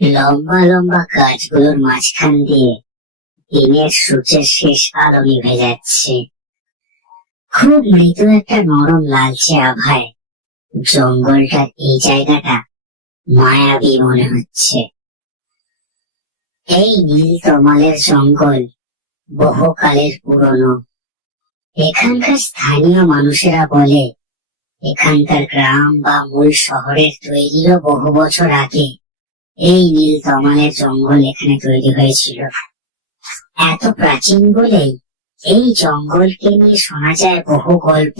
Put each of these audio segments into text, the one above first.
লম্বা লম্বা গাছগুলোর মাঝখান দিয়ে দিনের সূর্যের শেষ আলো নিভে যাচ্ছে। খুব মৃদু একটা নরম লালচে আভায় জঙ্গলটার এই জায়গাটা মায়াবী মনে হচ্ছে। এই নীল তমালের জঙ্গল বহুকালের পুরনো। এখানকার স্থানীয় মানুষেরা বলে এখানকার গ্রাম বা মূল শহরের তৈরিরও বহু বছর আগে এই নীল তমালের জঙ্গল এখানে তৈরি হয়েছিল। এত প্রাচীন বলেই এই জঙ্গলকে নিয়ে শোনা যায় বহু গল্প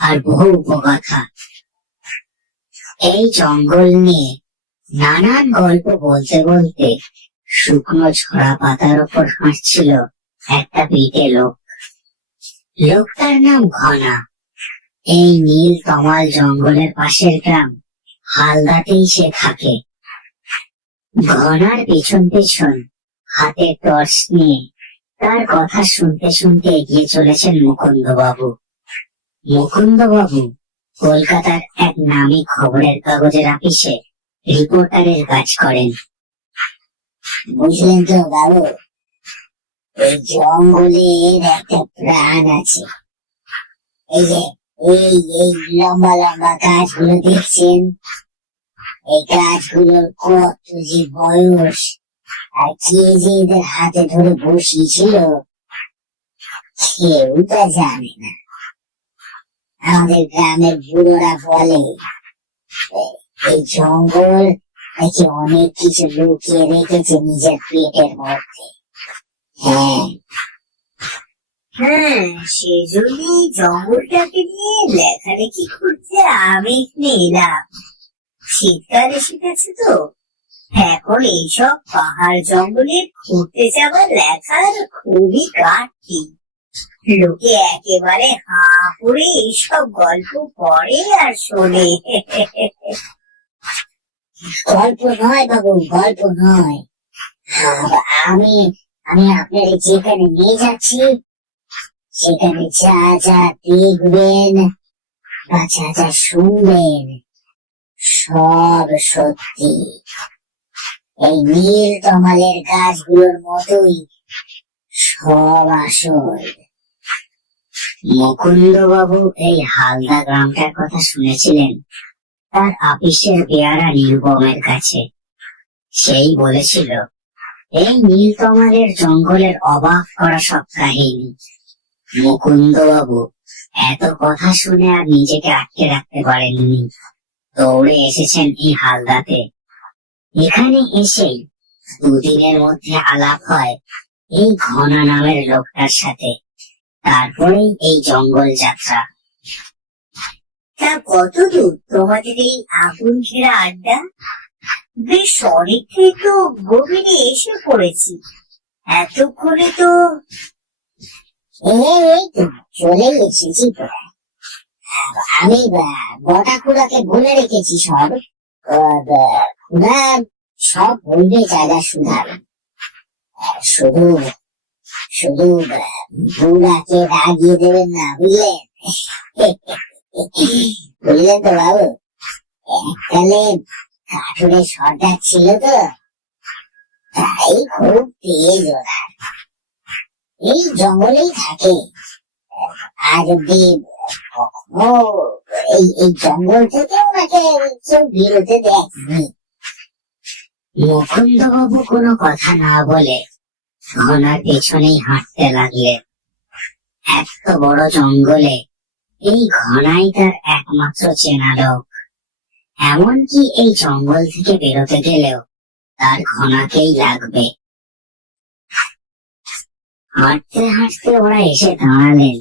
আর বহু উপকথা। এই জঙ্গল নিয়ে নানান গল্প বলতে বলতে শুকনো ঝরা পাতার উপর হাঁটছিল একটা পিঠে লোক। লোকটার নাম ঘনা। এই নীল তমাল জঙ্গলের পাশের গ্রাম হালদাতেই সে থাকে। ঘনার পেছন পেছন হাতে টর্চ নিয়ে তার কথা শুনতে শুনতে এগিয়ে চলেছেন মুকুন্দবাবু। মুকুন্দবাবু কলকাতার এক নামী খবরের কাগজের অফিসে রিপোর্টারের কাজ করেন। বুঝলেন তো বাবু, এই জঙ্গলের একটা প্রাণ আছে। এই যে এই লম্বা লম্বা গাছগুলো দেখছেন, এই গাছগুলোর কত যে বয়স, আর কে যে এদের হাতে ধরে বসিয়েছিল কেউ তা জানে না। আমাদের গ্রামের বুড়োরা বলে এই জঙ্গল নাকি অনেক কিছু লুকিয়ে রেখেছে নিজের পেটের মধ্যে। হ্যাঁ হ্যাঁ, সেজন্য জঙ্গলটাকে নিয়ে লেখালেখি করতে আমি এখানে এলাম। শীতকাল এসে গেছে তো, এখন এইসব পাহাড় জঙ্গলে ঘুরতে যাওয়ার লেখার খুবই ঘাটতি। লোকে একেবারে হাঁ করে এইসব গল্প পড়ে আর শোনে। গল্প নয় বাবু, গল্প নয়। আমি আমি আপনার যেখানে নিয়ে যাচ্ছি সেখানে যা যা দেখবেন বা যা যা শুনবেন সব সত্যি। এই নীল তমালের গাছগুলোর মতোই সব আসল। মুকুন্দবাবু এই হালদা গ্রামটার কথা শুনেছিলেন তার আপিসের পেয়ারা নিরুপমের কাছে। সেই বলেছিল এই নীলতমালের জঙ্গলের অবাক করা সব কাহিনী। মুকুন্দবাবু এত কথা শুনে আর নিজেকে আটকে রাখতে পারেননি, দৌড়ে এসেছেন এই হালদাতে। এখানে এসেই দুদিনের মধ্যে আলাপ হয় এই ঘনা নামের লোকটার সাথে। তারপরেই এই জঙ্গল যাত্রা। তা কত দূর তোমাদের এই আগুন ঘেরা আড্ডা? বেশ অনেকটাই তো গভীরে এসে পড়েছি। এতক্ষণে তো এই তো চলে এসেছি প্রায়। আমি বটা খুড়াকে বলে রেখেছি সব। খুড়া সব বলবে যা যা শুধাবে। শুধু শুধু বুড়াকে রাগিয়ে দেবেন না, বুঝলেন? বুঝলেন তো বাবু, এককালে কাঠুরের সর্দার ছিল তো, তাই খুব তেজ ওরা। এই জঙ্গলেই থাকে। আজ অব্দি কখনো এই জঙ্গল থেকে ওনাকে কেউ বেরোতে দেখেনি। মুকুন্দবাবু কোনো কথা না বলে ঘনার পেছনেই হাঁটতে লাগলেন। এত বড় জঙ্গলে এই ঘনাই তার একমাত্র চেনা লোক। এমনকি এই জঙ্গল থেকে বেরোতে গেলেও তার ঘনাকেই লাগবে। হাঁটতে হাঁটতে ওরা এসে দাঁড়ালেন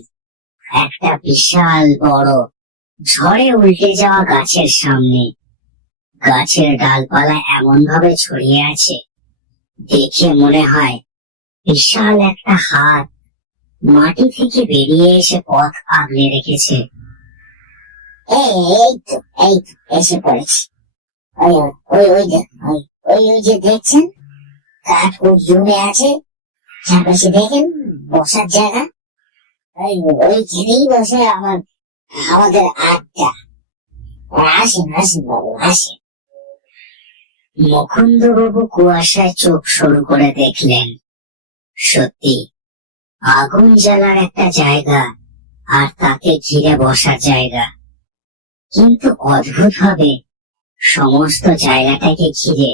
একটা বিশাল বড় ঝড়ে উল্টে যাওয়া গাছের সামনে। গাছের ডালপালা এমন ভাবে ছড়িয়ে আছে, দেখে মনে হয় বিশাল একটা হাত মাটি থেকে বেরিয়ে এসে পথ আগলে রেখেছে। এই তো এসে পড়েছি। ওই যে দেখছেন কাঠ জমে আছে, চারপাশে দেখেন বসার জায়গা। ওইখানেই বসে আমাদের আড্ডা। আসেন আসেন বাবু, আসেন। মুকুন্দবাবু কুয়াশায় চোখ সরু করে দেখলেন, সত্যি আগুন জ্বালার একটা জায়গা আর তাকে ঘিরে বসার জায়গা, কিন্তু অদ্ভুত ভাবে সমস্ত জায়গাটাকে ঘিরে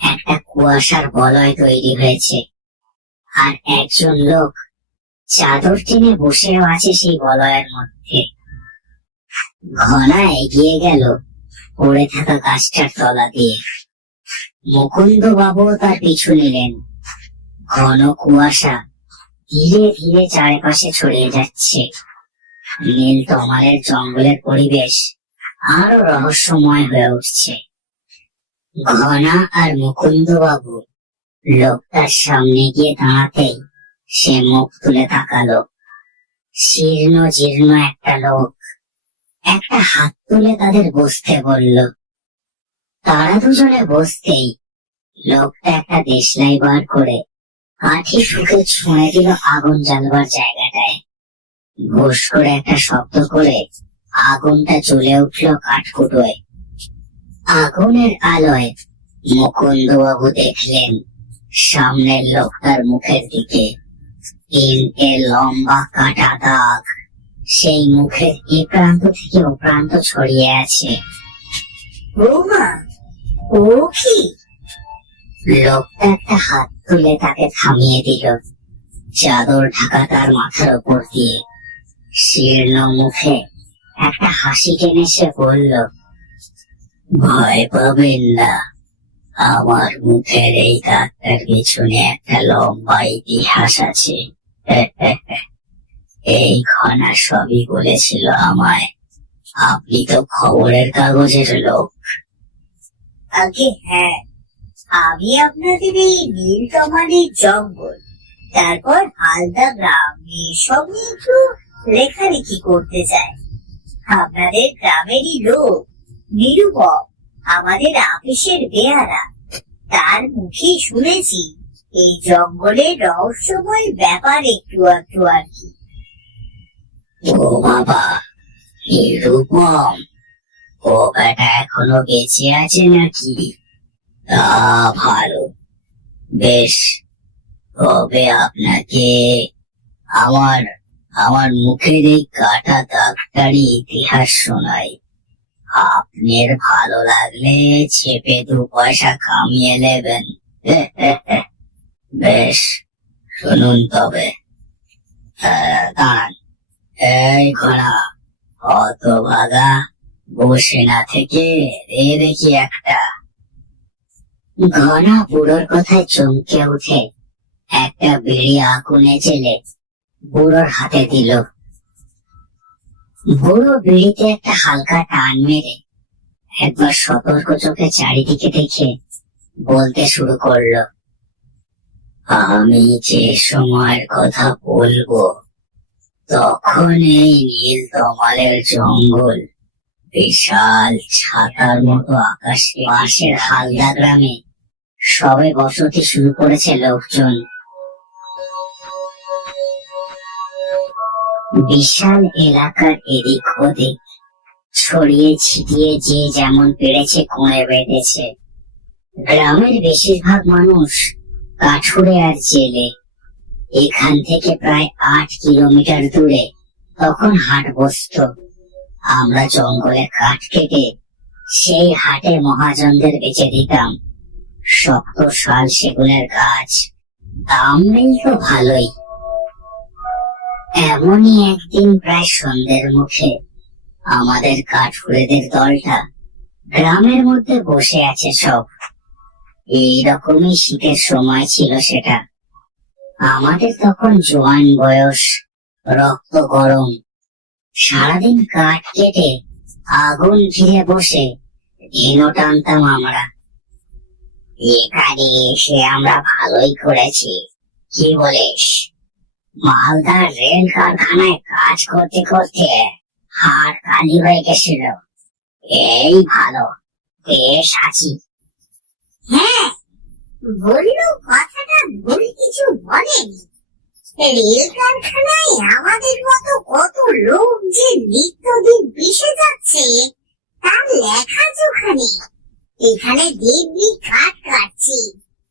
একটা কুয়াশার বলয় তৈরি হয়েছে, আর একজন লোক চাদর টেনে বসেও আছে সেই বলয়ের মধ্যে। ঘনা এগিয়ে গেল পড়ে থাকা গাছটার তলা দিয়ে। মুকুন্দ বাবু তার পিছু নিলেন। ঘন কুয়াশা ধীরে ধীরে চারিপাশে ছড়িয়ে যাচ্ছে। নীল তমালের জঙ্গলের পরিবেশ আরো রহস্যময় হয়ে উঠছে। ঘনা আর মুকুন্দ বাবু লোকটার সামনে গিয়ে দাঁড়াতেই সে মুখ তুলে তাকালো। শীর্ণ জীর্ণ একটা লোক একটা হাত তুলে তাদের বসতে বলল। তারা দুজনে বসতেই লোকটা একটা দেশলাই বার করে কাঠি শুকে ছুঁড়ে দিল আগুন জ্বালবার জায়গাটায়। ঘুষ করে একটা শব্দ করে আগুনটা জ্বলে উঠল কাঠকুটোয়। আগুনের আলোয় মুকুন্দবাবু দেখলেন সামনের লোকটার মুখের দিকে তিনটে লম্বা কাটা দাগ সেই মুখের এ প্রান্ত থেকে ও প্রান্ত ছড়িয়ে আছে। বৌমা, ও কি? লোকটা একটা হাত তুলে তাকে থামিয়ে দিল। চাদর ঢাকা তার মাথার উপর দিয়ে। শীর্ণ মুখে একটা হাসি টেনে সে বলল, ভয় পাবেন না, আমার মুখের এই দাগটার পিছনে একটা লম্বা ইতিহাস আছে। এই ঘনা সবই বলেছিল আমায়। আপনি তো খবরের কাগজের লোক। আগে হ্যাঁ, আমি আপনাদের এই নীলতমালের জঙ্গল, তারপর হালদা গ্রাম এসব নিয়ে একটু লেখালেখি করতে চাই। আপনাদের গ্রামেরই লোক নিরূপক, আমাদের আপিসের বেয়ারা, তার মুখে শুনেছি এই জঙ্গলের রহস্যময় ব্যাপার একটু একটু আর কি। ও বাবা, নিরূপম, ও বেটা এখনো বেঁচে আছে নাকি? তা ভালো, বেশ, তবে আপনাকে আমার আমার মুখের এই কাটা দাগটারই ইতিহাস শোনাই। আপনার ভালো লাগলে চেপে 2 পয়সা কামিয়ে নেবেন। বেশ, শুনুন তবে। দাঁড়ান, এই ঘোড়া, অত ভাগা বসে না থেকে দেখি একটা। ঘোড়া বুড়োর কথায় চমকে উঠে একটা বিড়ি আগুনে জেলে বুড়োর হাতে দিল। বুড়ো বিড়িতে একটা হালকা টান মেরে একবার সতর্ক চোখে চারিদিকে দেখে বলতে শুরু করলো, আমি যে সময়ের কথা বলবো তখন এই নীল তমালের জঙ্গল বিশাল ছাতার মতো আকাশে পাশের হালদা গ্রামে সবে বসতি শুরু করেছে লোকজন। বিশাল এলাকার এদিক ওদিক ছড়িয়ে ছিটিয়ে যে যেমন পেরেছে কোণে বেঁধেছে। গ্রামের বেশিরভাগ মানুষ কাঠুরে আর জেলে। এখান থেকে প্রায় 8 কিলোমিটার দূরে তখন হাট বসত। আমরা জঙ্গলে কাঠ কেটে সেই হাটে মহাজনদের বেচে দিতাম। শক্ত শাল সেগুনের গাছ, দাম মিলত ভালোই। এমনই একদিন প্রায় সন্ধ্যের মুখে আমাদের কাঠুরেদের দলটা গ্রামের মধ্যে বসে আছে সব। এইরকমই শীতের সময় ছিল সেটা। আমাদের তখন জোয়ান বয়স, রক্ত গরম। সারাদিন কাঠ কেটে আগুন ঘিরে বসে দিনও টানতাম আমরা। এখানে এসে আমরা ভালোই করেছি, কি বলিস? মালদার রেল কারখানায় কাজ করতে করতে হাড় খালি হয়ে গেছিল। এই ভালো, বেশ আছি। হ্যাঁ, বললো কথাটা ভুল কিছু বলেনি। রেল কারখানায় আমাদের মতো কত লোক যে নিত্যদিন পিষে যাচ্ছে তার লেখা চোখা নেই। এখানে দিব্যি কাঠ কাটছি,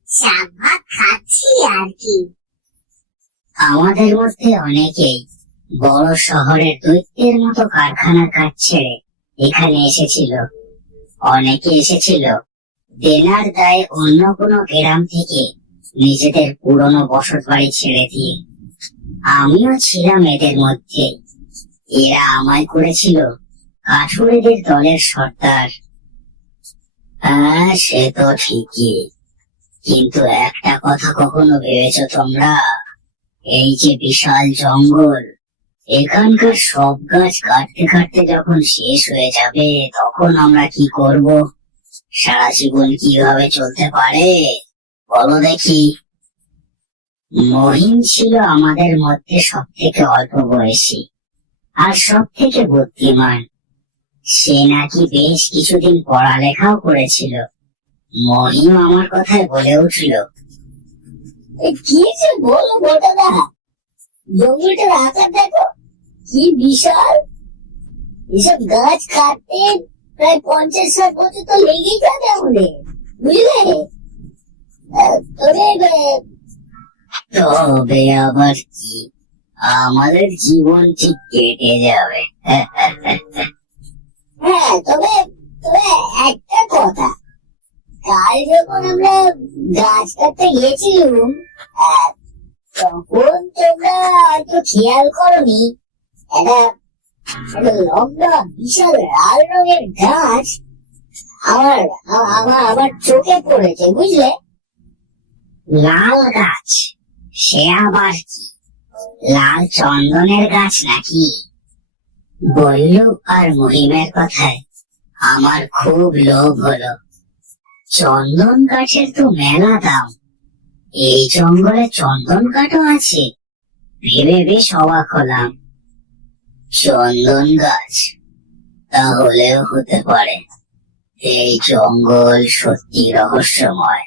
শাক ভাত খাচ্ছি আর কি। আমাদের মধ্যে অনেকেই বড় শহরের দৈত্যের মতো কারখানার কাজ ছেড়ে এখানে এসেছিল। অনেকে এসেছিল দেনার দায়ে অন্য কোনো গ্রাম থেকে নিজেদের পুরনো বসত বাড়ি ছেড়ে দিয়ে। আমিও ছিলাম এদের মধ্যে। এরা আমায় করেছিল কাঠুরেদের দলের সর্দার। হ্যাঁ, সে তো ঠিকই, কিন্তু একটা কথা কখনো ভেবেছো তোমরা? এই যে বিশাল জঙ্গল, এখানকার সব গাছ কাটতে কাটতে যখন শেষ হয়ে যাবে, তখন আমরা কি করব? সারা জীবন কিভাবে চলতে পারে বলো দেখি? মহিম ছিল আমাদের মধ্যে সব থেকে অল্প বয়সী আর সব থেকে বুদ্ধিমান। সে নাকি বেশ কিছুদিন পড়ালেখাও করেছিল। মহিম আমার কথায় বলে উঠল, কি যে বলো বটাদা, জঙ্গলটার আকার দেখো, কি বিশাল! এসব গাছ কাটতে প্রায় 50-60 বছর তো লেগেই যাবে আমাদের, বুঝলে? তবে আবার কি, আমাদের জীবন ঠিক কেটে যাবে। হ্যাঁ, তবে তবে একটা কথা, কাল যখন আমরা গাছ কাটতে গিয়েছিলাম, তখন তোমরা হয়তো খেয়াল করনি, একটা একটা লম্বা বিশাল লাল রঙের গাছ আমার আমার আমার চোখে পড়েছে, বুঝলে? লাল গাছ? সে আবার কি? লাল চন্দনের গাছ নাকি? বললু আর মহিমের কথায় আমার খুব লোভ হলো। চন্দন গাছের তো মেলা দাম। এই জঙ্গলে চন্দন কাঠও আছে, ভেবে বেশ অবাক হলাম। চন্দন গাছ? তাহলেও হতে পারে। এই জঙ্গল সত্যি রহস্যময়।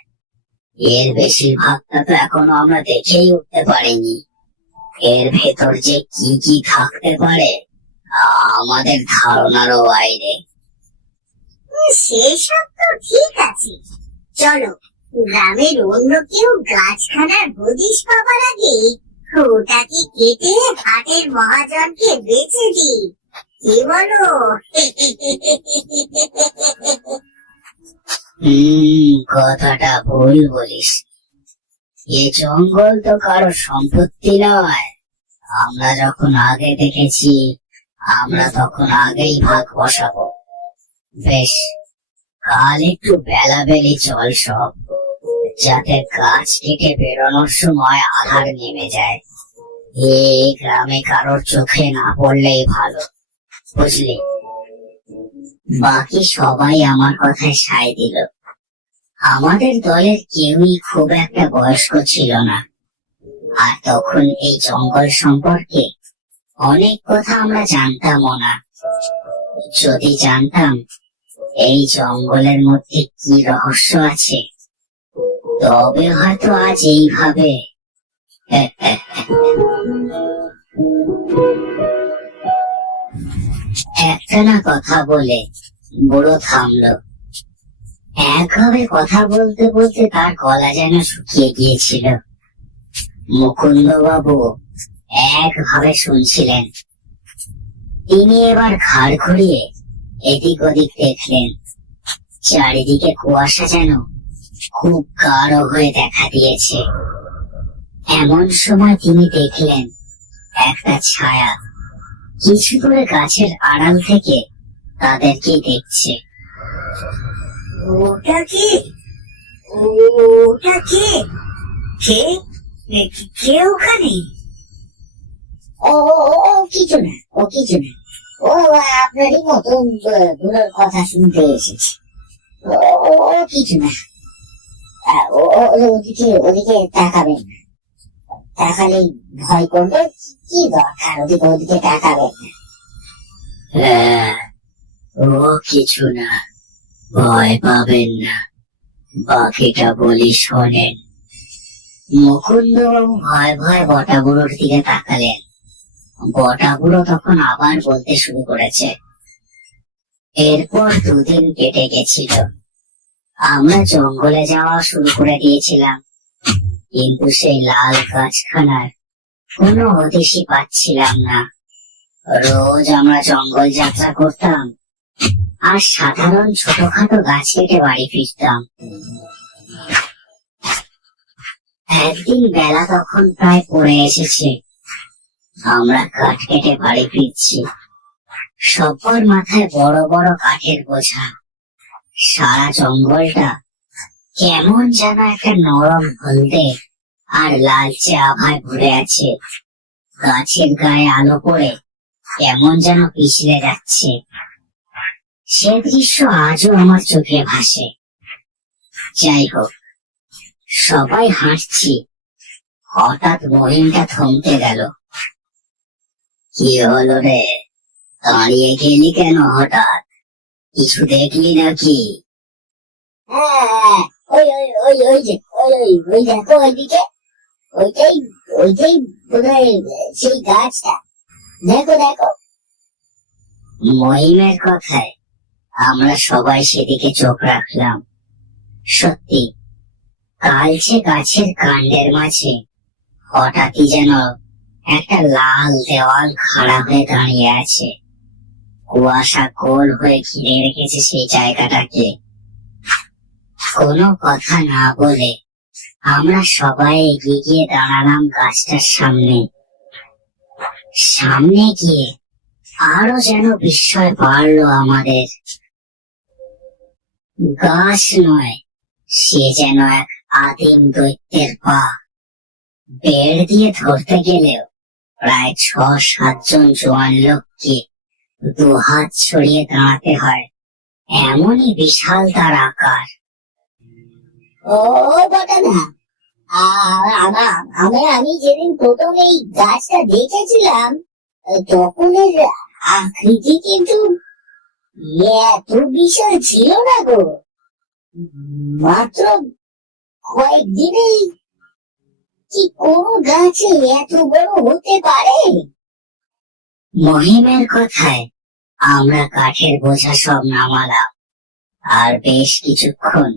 এর বেশিরভাগটা তো এখনো আমরা দেখেই উঠতে পারিনি। এর ভেতর যে কি কি থাকতে পারে আমাদের ধারণারও বাইরে। সেসব তো ঠিক আছে, চলো গ্রামের অন্য কেউ গাছখানার হদিশ পাবার আগে ওটাকে কেটে হাটের মহাজনকে বেচে দিই, কি বলো? কথাটা ভুল বলিস। এ জঙ্গল তো কারো সম্পত্তি নয়। আমরা যখন আগে দেখেছি, আমরা তখন আগেই ভাগ বসাবো। বেশ, কাল একটু বেলাবেলি চল সব, যাতে গাছ কেটে বেরোনোর সময় আধার নেমে যায়। এই গ্রামে কারোর চোখে না পড়লেই ভালো, বুঝলি? বাকি সবাই আমার কথায় সায় দিল। আমাদের দলের কেউই খুব একটা বয়স্ক ছিল না, আর তখন এই জঙ্গল সম্পর্কে অনেক কথা আমরা জানতামও না। যদি জানতাম এই জঙ্গলের মধ্যে কি রহস্য আছে, তবে হয়তো আজ এইভাবে। একটানা কথা বলে বুড়ো থামলো। একভাবে কথা বলতে বলতে তার গলা যেন শুকিয়ে গিয়েছিল। মুকুন্দ বাবু একভাবে শুনছিলেন। তিনি এবার ঘাড় ঘুরিয়ে এদিক ওদিক দেখলেন। চারিদিকে কুয়াশা যেন খুব গাঢ় হয়ে দেখা দিয়েছে। এমন সময় তিনি দেখলেন একটা ছায়া কিছু দূরে গাছের আড়াল থেকে তাদেরকে দেখছে। ওটা কি? ওটা কে? কে? কে ওখানে? ও কিছু না, ও কিছু না। ও আপনারই মতন বুড়োর কথা শুনতে এসেছে। ও কিছু না। ওদিকে ওদিকে তাকাবেন না, তাকালেই ভয় করবে। কি দরকার ওদিকে ওদিকে তাকাবেন না। হ্যাঁ, ও কিছু না, ভয় পাবেন না। বাকিটা বলি শোনেন। মুকুন্দ ভয় ভয় বটা বুড়োর দিকে তাকালেন। বটা বুড়ো তখন আবার বলতে শুরু করেছে। এরপর 2 দিন কেটে গেছিল। আমরা জঙ্গলে যাওয়া শুরু করে দিয়েছিলাম, কিন্তু সেই লাল গাছখানার কোনো হদিশই পাচ্ছিলাম না। রোজ আমরা জঙ্গল যাত্রা করতাম আর সাধারণ ছোটখাটো গাছ কেটে বাড়ি ফিরতাম। একদিন বেলা তখন প্রায় পড়ে এসেছে। আমরা কাঠ কেটে বাড়ি ফিরছি, সবার মাথায় বড় বড় কাঠের বোঝা। সারা জঙ্গলটা কেমন যেন একটা নরম হলদে আর লালচে আভায় ভরে আছে। গাছের গায়ে আলো পড়ে কেমন যেন পিছলে যাচ্ছে। সে দৃশ্য আজও আমার চোখে ভাসে। যাই হোক, সবাই হাঁটছি, হঠাৎ মহিমটা থমকে গেল। কি হলো রে, দাঁড়িয়ে গেলি কেন হঠাৎ? কিছু দেখলি নাকি? হ্যাঁ, ওই ওই ওই ওই যে ওই ওই ওই দেখো ওইদিকে, ওইটাই ওইটাই বোধহয় সেই গাছটা। দেখো দেখো। মহিমের কথায় আমরা সবাই সেদিকে চোখ রাখলাম। সত্যি, কালচে গাছের কাণ্ডের মাঝে হঠাৎই যেন একটা লাল দেওয়াল খাড়া হয়ে দাঁড়িয়ে আছে। কুয়াশা গোল হয়ে ঘিরে রেখেছে সেই জায়গাটাকে। কোনো কথা না বলে আমরা সবাই এগিয়ে গিয়ে দাঁড়ালাম গাছটার সামনে। সামনে গিয়ে আরো যেন বিস্ময় বাড়লো আমাদের। গাছ নয়, সে যেন এক আদিম দৈত্যের পা। বেড় দিয়ে ধরতে গেলেও প্রায় ৬-৭ জন জোয়ান লোককে ২ হাত ছড়িয়ে দাঁড়াতে হয়, এমনই বিশাল তার আকার। ও বটে না, আমি যেদিন প্রথম এই গাছটা দেখেছিলাম তখন এর আকৃতি কিন্তু এত বিশাল ছিল না গো। মাত্র কয়েকদিনেই কি কোনো গাছে এত বড় হতে পারে? মহিমের কথায় আমরা কাঠের বোঝা সব নামালাম আর বেশ কিছুক্ষণ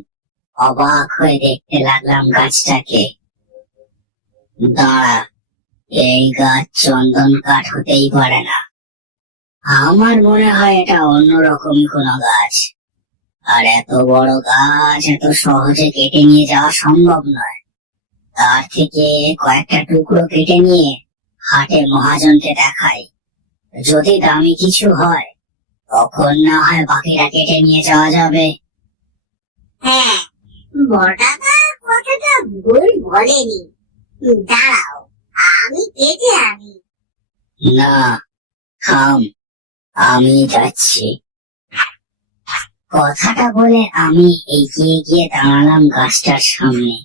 অবাক হয়ে দেখতে লাগলাম গাছটাকে। দাঁড়া, এই গাছ চন্দন কাঠ হতেই পারে না। আমার মনে হয় এটা অন্যরকমই কোনো গাছ। আর এত বড় গাছ এত সহজে কেটে নিয়ে যাওয়া সম্ভব নয়। তার থেকে কয়েকটা টুকরো কেটে নিয়ে হাটে মহাজনকে দেখাই, যদি দামি কিছু হয় তখন না হয় বাকিটা কেটে নিয়ে যাওয়া যাবে। হ্যাঁ, বড়দাদা কথাটা ভুল বলেনি। দাঁড়াও, আমি কেটে আনি। না, থাম, আমি যাচ্ছি। কথাটা বলে আমি এগিয়ে গিয়ে দাঁড়ালাম গাছটার সামনে।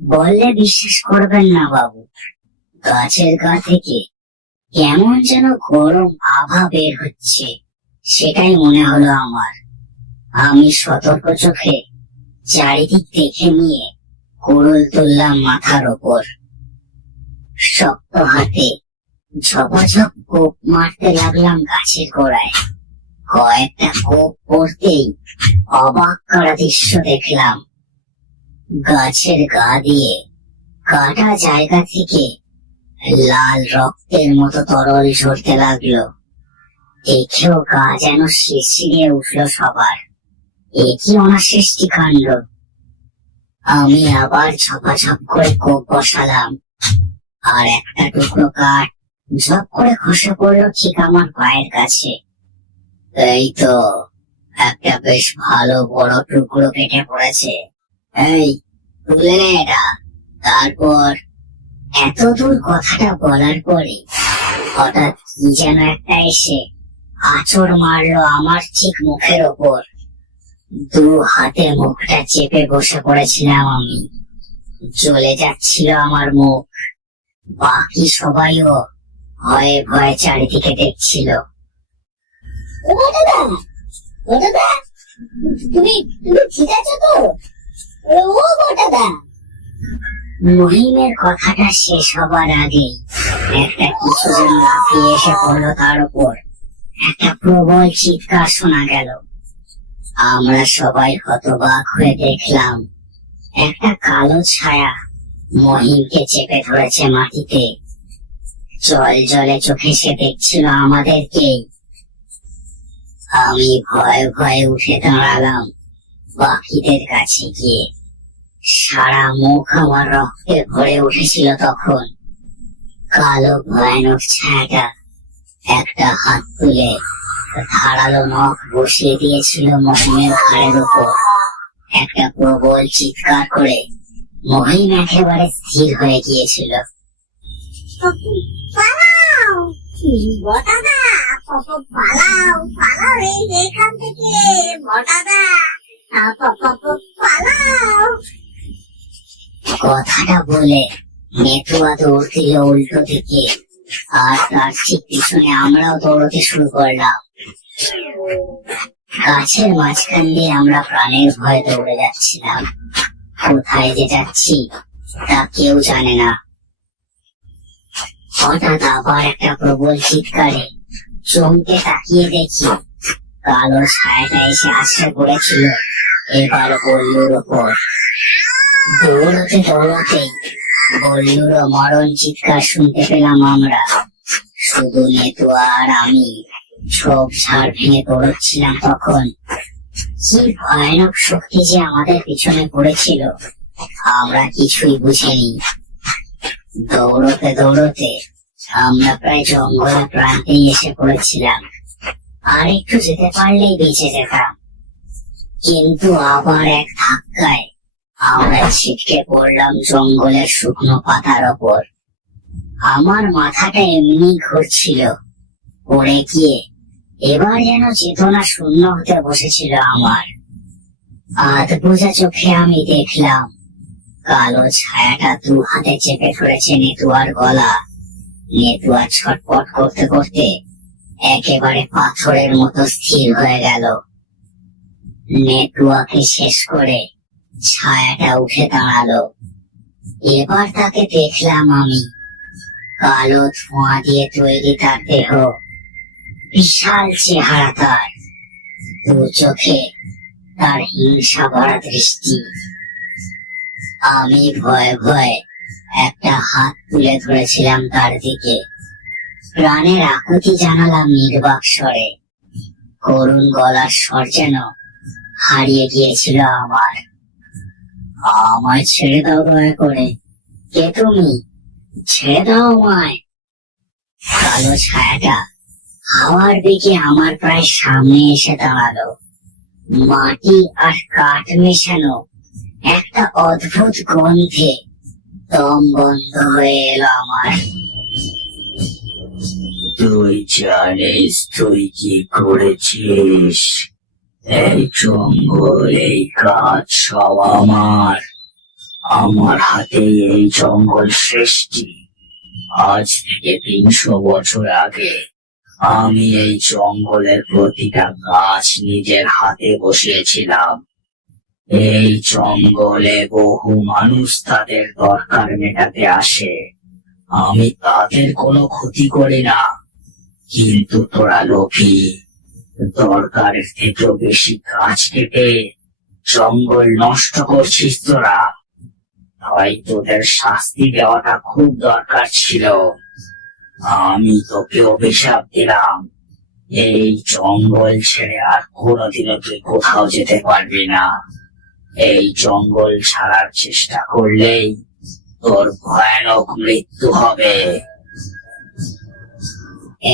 বললে বিশ্বাস করবেন না বাবু, গাছের গা থেকে কেমন যেন গরম আভা বের হচ্ছে, সেটাই মনে হলো আমার। আমি সতর্ক চোখে চারিদিক দেখে নিয়ে কুড়ুল তুললাম মাথার ওপর। শক্ত হাতে ঝপাঝপ কোপ মারতে লাগলাম গাছের গোড়ায়। কয়েকটা কোপ পড়তেই অবাক করা দৃশ্য দেখলাম। গাছের গা দিয়ে কাটা জায়গা থেকে লাল রক্তের মতো তরল ঝরতে লাগলো। দেখেও গা যেন শিরশিরে উঠলো সবার। এ কি অনাসৃষ্টি কাণ্ড! আমি আবার ঝপাঝপ করে কোপ বসালাম, আর একটা টুকরো কাঠ ঝপ করে খসে পড়লো ঠিক আমার পায়ের কাছে। এই তো, একটা বেশ ভালো বড় টুকরো কেটে পড়েছে। এই, তুলে নে এটা। তারপর এত দূর কথাটা বলার পরে হঠাৎ কি যেন একটা এসে আঁচড় মারলো আমার ঠিক মুখের ওপর। ২ হাতে মুখটা চেপে বসে পড়েছিলাম আমি। জ্বলে যাচ্ছিল আমার মুখ। বাকি সবাইও ভয়ে ভয়ে চারিদিকে দেখছিল। বড়দাদা, বড়দাদা, তুমি তুমি ঠিক আছো তো? ও বড়দাদা। মহিমের কথাটা শেষ হবার আগেই একটা কিছু যেন লাফিয়ে এসে পড়লো তার উপর। একটা প্রবল চিৎকার শোনা গেল। আমরা সবাই হতবাক হয়ে দেখলাম একটা কালো ছায়া মহিমকে চেপে ধরেছে মাটিতে। জল জলে চোখে সে দেখছিল আমাদেরকেই। আমি ভয়ে ভয়ে উঠে দাঁড়ালাম বাকিদের কাছে গিয়ে। সারা মুখ আমার রক্তে ভরে উঠেছিল তখন। কালো ভয়ানক ছায়াটা একটা হাত তুলে ধারালো নখ বসিয়ে দিয়েছিল মহিমের ঘাড়ের উপর। একটা প্রবল চিৎকার করে মহিম একেবারে স্থির হয়ে গিয়েছিল। পালাও বটাদা, পালাও পালাও এখান থেকে বটাদা, পালাও। কথাটা বলে নেতুয়া দৌড় দিল উল্টো দিকে, আর তার ঠিক পিছনে আমরাও দৌড়তে শুরু করলাম। গাছের মাঝখান দিয়ে আমরা প্রাণের ভয়ে দৌড়ে যাচ্ছিলাম। কোথায় যে যাচ্ছি তা কেউ জানে না। হঠাৎ আবার একটা প্রবল চিৎকারে চমকে তাকিয়ে দেখি কালো ছায়াটা এসে আছড়ে পড়েছিল এবার বল্লুর উপর। দৌড়তে দৌড়তেই বল্লুরও মরণ চিৎকার শুনতে পেলাম আমরা। শুধু নেতুয়া আর আমি ঝোপ ঝাড় ভেঙে দৌড়চ্ছিলাম তখন। কি ভয়ানক শক্তি যে আমাদের পিছনে পড়েছিল আমরা কিছুই বুঝিনি। দৌড়তে দৌড়তে আমরা প্রায় জঙ্গলের প্রান্তেই এসে পড়েছিলাম। আর একটু যেতে পারলেই বেঁচে যেতাম, কিন্তু আবার এক ধাক্কায় আমরা ছিটকে পড়লাম জঙ্গলের শুকনো পাতার ওপর। আমার মাথাটা এমনি ঘুরছিল। পড়ে গিয়ে এবার যেন চেতনা শূন্য হতে বসেছিল আমার। আধ বোঝা চোখে আমি দেখলাম কালো ছায়াটা দু হাতে চেপে ধরেছে নেতুয়ার গলা। নেতুয়া ছটপট করতে করতে একেবারে পাথরের মতো স্থির হয়ে গেল। নেতুয়াকে শেষ করে ছায়াটা উঠে দাঁড়ালো। এবার তাকে দেখলাম আমি। কালো ধোঁয়া দিয়ে তৈরি তার দেহ, বিশাল চেহারা তার, দু চোখে তার হিংসা ভরা দৃষ্টি। আমি ভয়ে ভয়ে একটা হাত তুলে ধরেছিলাম তার দিকে। প্রাণের আকুতি জানালাম নির্বাক স্বরে। করুণ গলার স্বর যেন হারিয়ে গিয়েছিল আমার। আমায় ছেড়ে দাও দয়া করে। কে তুমি? ছেড়ে দাও আমায়। কালো ছায়াটা হাওয়ার দিকে আমার প্রায় সামনে এসে দাঁড়ালো। মাটি আর কাঠ মেশানো একটা অদ্ভুত গন্ধে দম বন্ধ হয়ে এলো আমার। তুই জানিস তুই কি করেছিস? এই জঙ্গল, এই গাছ সব আমার। আমার হাতে এই জঙ্গল সৃষ্টি। আজ থেকে 300 বছর আগে আমি এই জঙ্গলের প্রতিটা গাছ নিজের হাতে বসিয়েছিলাম। এই জঙ্গলে বহু মানুষ তাদের দরকার মেটাতে আসে। আমি তাদের কোনো ক্ষতি করি না, কিন্তু তোরা লোভী, দরকারের থেকেও বেশি গাছ কেটে জঙ্গল নষ্ট করছিস তোরা। তাই তোদের শাস্তি দেওয়াটা খুব দরকার ছিল। আমি তোকে অভিশাপ দিলাম, এই জঙ্গল ছেড়ে আর কোনোদিনও তুই কোথাও যেতে পারবি না। এই জঙ্গল ছাড়ার চেষ্টা করলেই তোর ভয়ানক মৃত্যু হবে।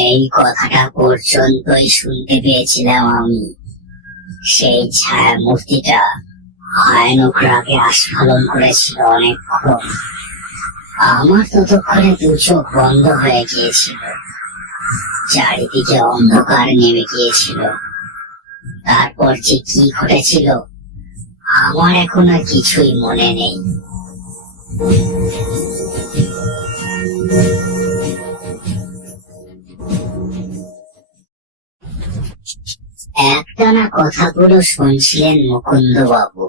এই কথাটা পর্যন্তই শুনতে পেয়েছিলাম আমি। সেই ছায়া মূর্তিটা ভয়ানক রাগে আস্ফালন করেছিল অনেকক্ষণ। আমার ততক্ষণে দু চোখ বন্ধ হয়ে গিয়েছিল। চারিদিকে অন্ধকার নেমে গিয়েছিল। তারপর যে কি ঘটেছিল আমার এখন আর কিছুই মনে নেই। একটানা কথাগুলো শুনছিলেন মুকুন্দ বাবু।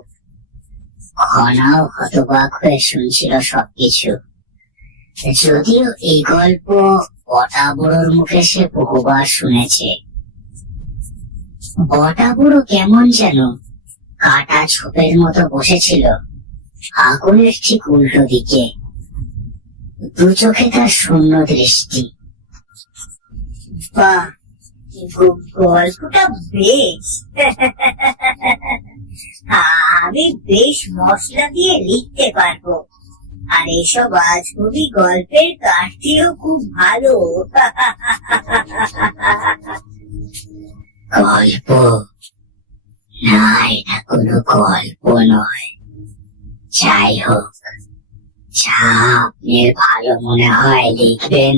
ঘনাও হতবাক হয়ে শুনছিল সবকিছু। যদিও এই গল্প বটা বুড়োর মুখে সে বহুবার শুনেছে। বটা বুড়ো কেমন যেন কাটা ছোপের মতো বসেছিল আগুনের ঠিক উল্টো দিকে। দু চোখে তার শূন্য দৃষ্টি। বাহ, গল্পটা বেশ। আমি বেশ মশলা দিয়ে লিখতে পারবো, আর এসব আজগুবি গল্পের কাহিনীও খুব ভালো। গল্প না, এটা কোনো গল্প নয়। যাই হোক, যা আপনার ভালো মনে হয় লিখবেন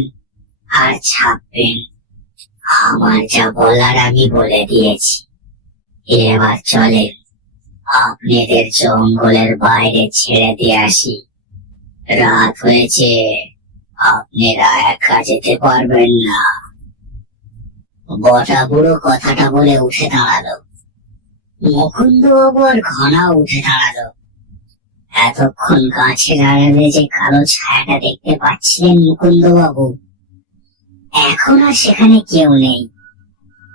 আর ছাপবেন। আমার যা বলার আমি বলে দিয়েছি। এবার চলেন, আপনাদের জঙ্গলের বাইরে ছেড়ে দিয়ে আসি। রাত হয়েছে, আপনারা একা যেতে পারবেন না। বটা বুড়ো কথাটা বলে উঠে দাঁড়ালো। মুকুন্দবাবু আর ঘনা উঠে দাঁড়ালো। এতক্ষণ গাছের আড়ালে যে কালো ছায়াটা দেখতে পাচ্ছিলেন মুকুন্দবাবু, এখন আর সেখানে কেউ নেই।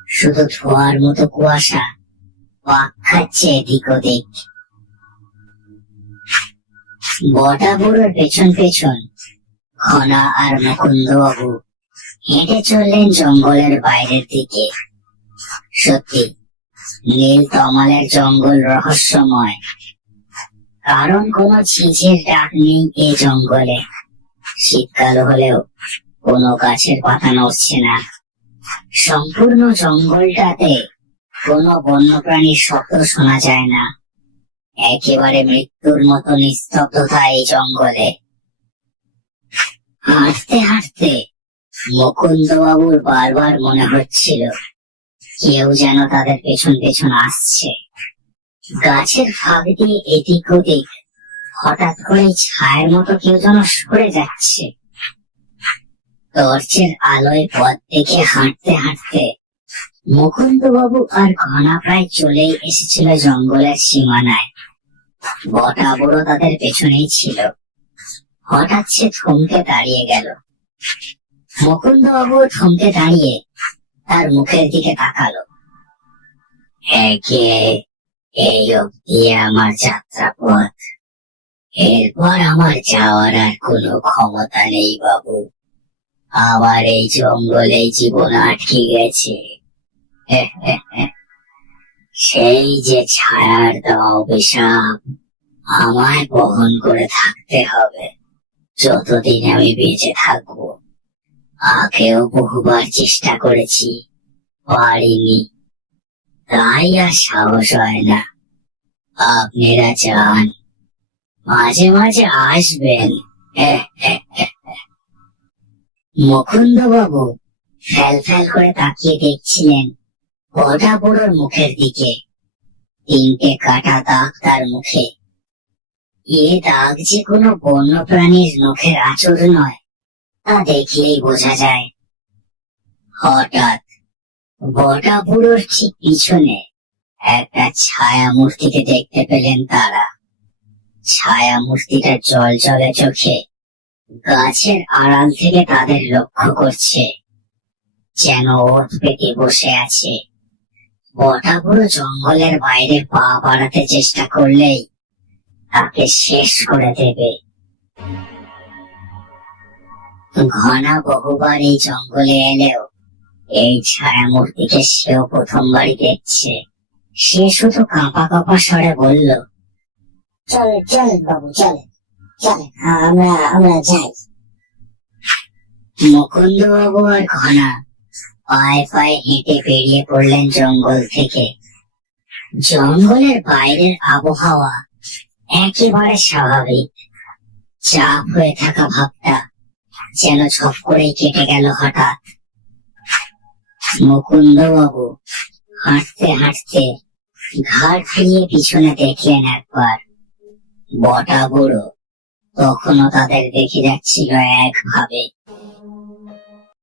শুধু ধোঁয়ার মতো কুয়াশা পাক খাচ্ছে এদিক ওদিক। বটা বুড়োর পেছন পেছন ঘনা আর মুকুন্দবাবু হেঁটে চললেন জঙ্গলের বাইরের দিকে। সত্যি, নীল তমালের জঙ্গল রহস্যময়, কারণ কোনো ঝিঝির ডাক নেই এই জঙ্গলে। শীতকাল হলেও কোনো গাছের পাতা নড়ছে না। সম্পূর্ণ জঙ্গলটাতে কোনো বন্যপ্রাণীর শব্দ শোনা যায় না। একেবারে মৃত্যুর মতো নিস্তব্ধতা এই জঙ্গলে। হাঁটতে হাঁটতে মুকুন্দবাবুর বারবার মনে হচ্ছিল কেউ যেন তাদের পেছন পেছন আসছে। গাছের ফাঁক দিয়ে এদিক ওদিক হঠাৎ করে ছায়ের মতো কেউ যেন সরে যাচ্ছে। টর্চের আলোয় পথ দেখে হাঁটতে হাঁটতে মুকুন্দবাবু আর ঘনা প্রায় চলেই এসেছিল জঙ্গলের সীমানায়। বটা বুড়ো তাদের পেছনেই ছিল। হঠাৎ সে থমকে দাঁড়িয়ে গেল। মুকুন্দবাবু থমকে দাঁড়িয়ে তার মুখের দিকে তাকালো। একে এই অব্দি আমার যাত্রা পথ, এরপর আমার যাওয়ার আর কোনো ক্ষমতা নেই বাবু। আমার এই জঙ্গলে জীবন আটকে গেছে। সেই যে ছায়ার দেওয়া অভিশাপ আমায় বহন করে থাকতে হবে যতদিন আমি বেঁচে থাকবো। আগেও বহুবার চেষ্টা করেছি, পারিনি, তাই আর সাহস হয় না। আপনারা যান, মাঝে মাঝে আসবেন। মুকুন্দবাবু ফ্যাল ফ্যাল করে তাকিয়ে দেখছিলেন বটা বুড়োর মুখের দিকে। 3টে কাটা দাগ তার মুখে। এ দাগ যে কোনো বন্য প্রাণীর নখের আঁচড় নয়, তা দেখলেই বোঝা যায়। হঠাৎ বটা বুড়োর ঠিক পিছনে একটা ছায়া মূর্তিকে দেখতে পেলেন তারা। ছায়া মূর্তিটা জল জলে চোখে গাছের আড়াল থেকে তাদের লক্ষ্য করছে, যেন ওত পেতে বসে আছে। বটা বুড়ো জঙ্গলের বাইরে পা বাড়াতে চেষ্টা করলেই তাকে শেষ করে দেবে। ঘনা বহুবার এই জঙ্গলে এলেও এই ছায়া মূর্তিকে সেও প্রথমবারই দেখছে। সে শুধু কাঁপা কাঁপা স্বরে বলল, চলেন চলেন বাবু, চলেন চলেন, আমরা যাই। মুকুন্দবাবু আর ঘনা পায়ে পায়ে হেঁটে বেরিয়ে পড়লেন জঙ্গল থেকে। জঙ্গলের বাইরের আবহাওয়া একেবারে স্বাভাবিক। চাপ হয়ে থাকা ভাবটা যেন ঝপ করেই কেটে গেল হঠাৎ। মুকুন্দবাবু হাঁটতে হাঁটতে ঘাড় ফিরিয়ে পিছনে দেখলেন একবার। বটা বুড়ো তখনও তাদের দেখে যাচ্ছিল একভাবে।